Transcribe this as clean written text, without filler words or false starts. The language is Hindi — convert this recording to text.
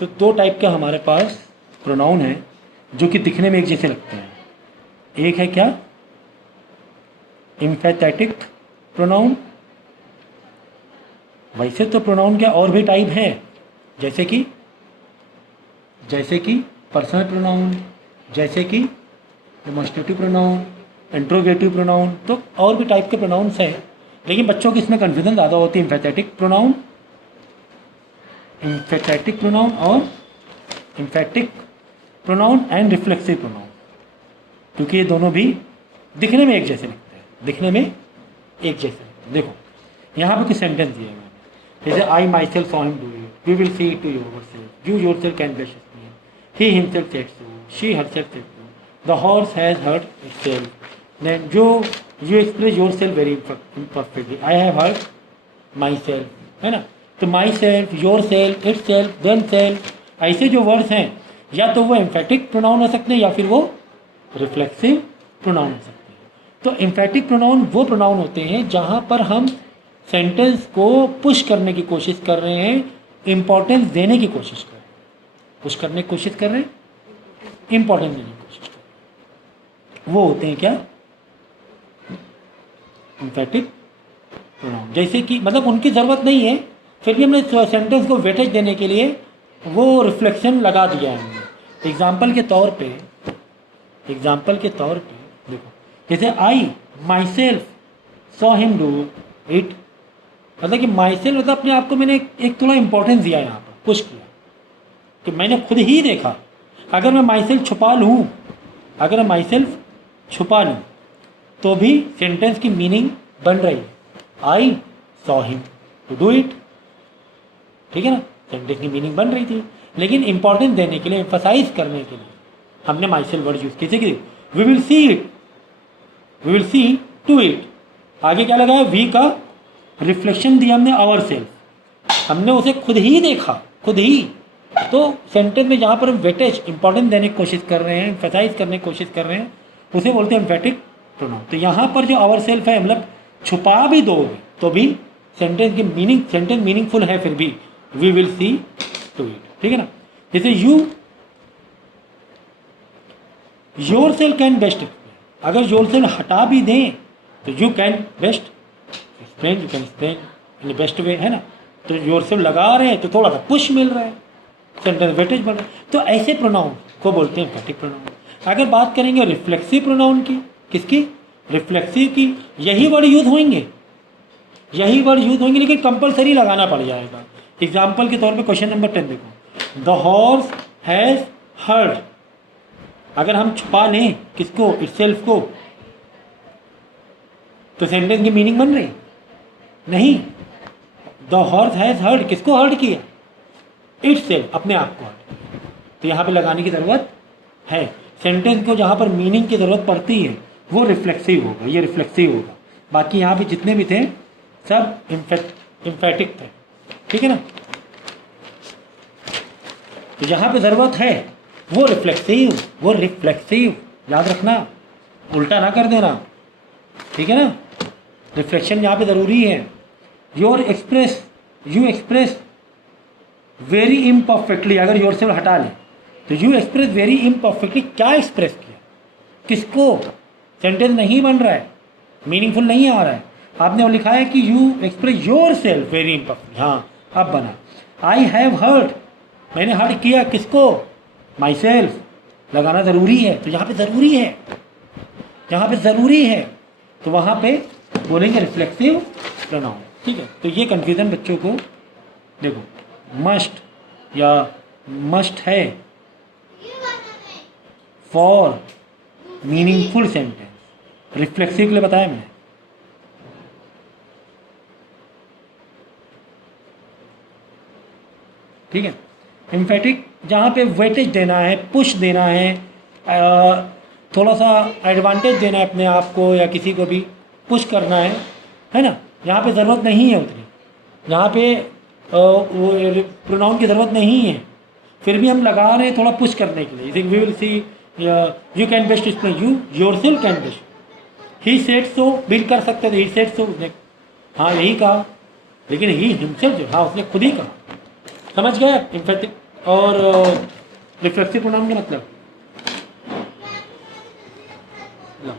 तो दो टाइप का हमारे पास प्रोनाउन है जो कि दिखने में एक जैसे लगते हैं। एक है क्या, एम्फैथेटिक प्रोनाउन। वैसे तो प्रोनाउन के और भी टाइप हैं, जैसे कि पर्सनल प्रोनाउन, जैसे कि डेमोन्स्ट्रेटिव प्रोनाउन, इंट्रोगेटिव प्रोनाउन, तो और भी टाइप के प्रोनाउंस हैं। लेकिन बच्चों की इसमें कन्फ्यूजन ज़्यादा होती है एम्फैथेटिक प्रोनाउन और एम्फैटिक प्रोनाउन एंड रिफ्लेक्सिव प्रोनाउन, क्योंकि ये दोनों भी दिखने में एक जैसे लगते हैं, देखो यहाँ पे कुछ सेंटेंस दिए हुए हैं, जैसे I myself saw him do it, we will see it to yourself, you yourself can brush his teeth, he himself said so, she herself said so, the horse has hurt itself, then you express yourself very perfectly, I have hurt myself, है ना। तो myself, yourself, itself, themself, ऐसे जो वर्ड्स हैं या तो वो एम्फैटिक प्रोनाउन हो सकते हैं या फिर वो रिफ्लेक्सिव प्रोनाउन हो सकते हैं। तो एम्फैटिक प्रोनाउन वो प्रोनाउन होते हैं जहाँ पर हम सेंटेंस को पुश करने की कोशिश कर रहे हैं, इंपॉर्टेंस देने की कोशिश कर रहे हैं, पुश करने की कोशिश कर रहे हैं, इंपॉर्टेंस देने की कोशिश कर रहे हैं, वो होते हैं क्या, एम्फैटिक प्रोनाउन। जैसे कि मतलब उनकी ज़रूरत नहीं है, फिर भी हमने सेंटेंस को वेटेज देने के लिए वो रिफ्लेक्शन लगा दिया है हमने। एग्जाम्पल के तौर पे देखो, जैसे I myself saw him do it, मतलब कि माई सेल्फ मतलब अपने आप को मैंने एक थोड़ा इंपॉर्टेंस दिया, यहाँ पर पुश किया कि मैंने खुद ही देखा। अगर मैं माई सेल्फ छुपा लूँ तो भी सेंटेंस की मीनिंग बन रही है, I saw him to do it, ठीक है ना, सेंटेंस की मीनिंग बन रही थी। लेकिन इंपॉर्टेंस देने के लिए, एम्फसाइज करने के लिए हमने माई सेल्फ वर्ड यूज़ किए, कि we will see to it, आगे क्या लगाया, वी का रिफ्लेक्शन दिया हमने आवर सेल्फ, हमने उसे खुद ही देखा, खुद ही। तो सेंटेंस में जहाँ पर हम वेटेज इंपॉर्टेंस देने की कोशिश कर रहे हैं, एम्फसाइज करने की कोशिश कर रहे हैं, उसे बोलते हैं एम्फैटिक प्रोनाउन। तो यहाँ पर जो आवर सेल्फ है, मतलब छुपा भी दो तो भी सेंटेंस मीनिंगफुल है, फिर भी we will see to it, ठीक है ना। जैसे योर सेल्फ कैन बेस्ट, अगर योर सेल्फ हटा भी दें तो you can best explain, you can explain in best way, है ना। तो योर सेल्फ लगा रहे हैं तो थोड़ा सा पुश मिल रहा है, सेंटेंस वेटेज बढ़ रहा है। तो ऐसे प्रोनाउन को बोलते हैं एम्फैटिक प्रोनाउन। अगर बात करेंगे रिफ्लेक्सिव प्रोनाउन की, किसकी, रिफ्लेक्सिव की, यही वर्ड यूज होंगे, लेकिन कंपलसरी लगाना पड़ जाएगा। एग्जाम्पल के तौर पे क्वेश्चन नंबर 10 देखो, द हॉर्स हैज़ हर्ड, अगर हम छुपा लें किसको, इटसेल्फ को, तो सेंटेंस की मीनिंग बन रही नहीं। द हॉर्स हैज़ हर्ड, किसको हर्ड किया, इटसेल्फ, अपने आप को हर्ड। तो यहाँ पे लगाने की ज़रूरत है। सेंटेंस को जहाँ पर मीनिंग की ज़रूरत पड़ती है वो रिफ्लेक्सिव होगा, ये रिफ्लेक्सिव होगा। बाकी यहाँ पे जितने भी थे सब एम्फैटिक थे, ठीक है ना। तो जहाँ पे ज़रूरत है वो रिफ्लेक्सिव, याद रखना, उल्टा ना कर देना, ठीक है ना। रिफ्लेक्शन यहाँ पे ज़रूरी है। यू एक्सप्रेस वेरी इम्परफेक्टली, अगर योर से हटा लें तो यू एक्सप्रेस वेरी इम्परफेक्टली, क्या एक्सप्रेस किया, किसको, सेंटेंस नहीं बन रहा है, मीनिंगफुल नहीं आ रहा है। आपने वो लिखा है कि you express your self very imperfectly, हाँ अब बना। आई हैव हर्ट, मैंने हर्ट किया किसको, माई सेल्फ, लगाना ज़रूरी है। तो यहाँ पे ज़रूरी है, तो वहाँ पे बोलेंगे रिफ्लेक्सिव प्रोनाउन, ठीक है। तो ये कन्फ्यूज़न बच्चों को, देखो मस्ट या मस्ट है फॉर मीनिंगफुल सेंटेंस, रिफ्लेक्सिव के लिए बताया मैंने, ठीक है। एम्फैटिक जहाँ पे वेटेज देना है, पुश देना है, थोड़ा सा एडवांटेज देना है अपने आप को या किसी को भी पुश करना है ना, यहाँ पे ज़रूरत नहीं है उतनी, यहाँ पे वो प्रोनाउन की ज़रूरत नहीं है, फिर भी हम लगा रहे हैं थोड़ा पुश करने के लिए। We will see, you can best explain, you yourself can best, he said so भी कर सकते थे, ही सेड सो, हाँ यही कहा, लेकिन ही हिमसेल्फ जो, हाँ उसने खुद ही कहा, समझ गए एम्फैटिक और रिफ्लेक्सिव प्रोनाउन का मतलब लो